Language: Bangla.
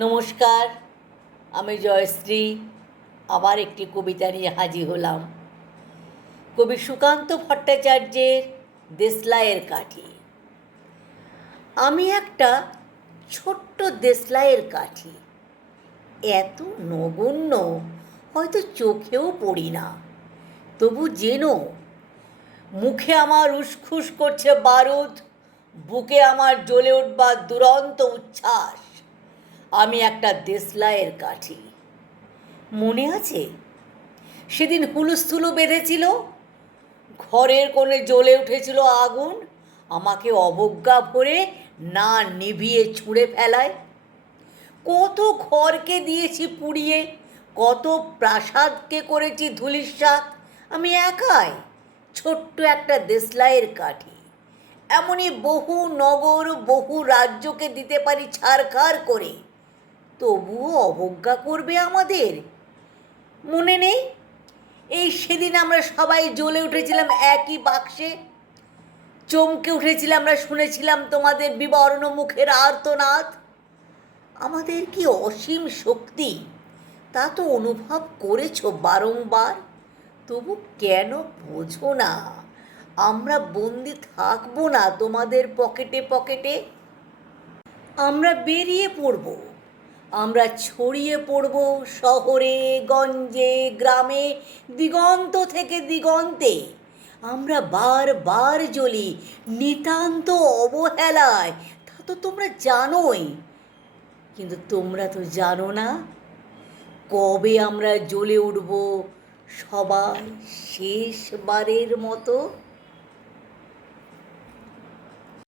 নমস্কার, আমি জয়শ্রী। আবার একটি কবিতা নিয়ে হাজির হলাম। কবি সুকান্ত ভট্টাচার্যের দেশলাইয়ের কাঠি। আমি একটা ছোট্ট দেশলাইয়ের কাঠি, এত নগণ্য হয়তো চোখেও পড়ি না, তবু যেন মুখে আমার উসখুস করছে বারুদ, বুকে আমার জ্বলে উঠবার দুরন্ত উচ্ছ্বাস। আমি একটা দেশলাইয়ের কাঠি। মনে আছে সেদিন হুলুস্থুলু বেঁধেছিল, ঘরের কোণে জ্বলে উঠেছিল আগুন, আমাকে অবজ্ঞা ভরে না নিভিয়ে ছুঁড়ে ফেলায়। কত ঘরকে দিয়েছি পুড়িয়ে, কত প্রাসাদকে করেছি ধূলিসাৎ, আমি একাই ছোট্ট একটা দেশলাইয়ের কাঠি। এমনই বহু নগর, বহু রাজ্যকে দিতে পারি ছারখার করে, তবুও অবজ্ঞা করবে আমাদের। মনে নেই এই সেদিন আমরা সবাই জ্বলে উঠেছিলাম একই বাক্সে, চমকে উঠেছিলাম, আমরা শুনেছিলাম তোমাদের বিবর্ণ মুখের আর্তনাদ। আমাদের কি অসীম শক্তি তা তো অনুভব করেছো বারংবার, তবু কেন বোঝো না আমরা বন্দি থাকবো না তোমাদের পকেটে পকেটে। আমরা বেরিয়ে পড়ব, আমরা ছড়িয়ে পড়ব শহরে গঞ্জে গ্রামে, দিগন্ত থেকে দিগন্তে। আমরা বারবার জ্বলি নিতান্ত অবহেলায়, তা তো তোমরা জানোই। কিন্তু তোমরা তো জানো না কবে আমরা জ্বলে উঠব সবাই শেষবারের মতো।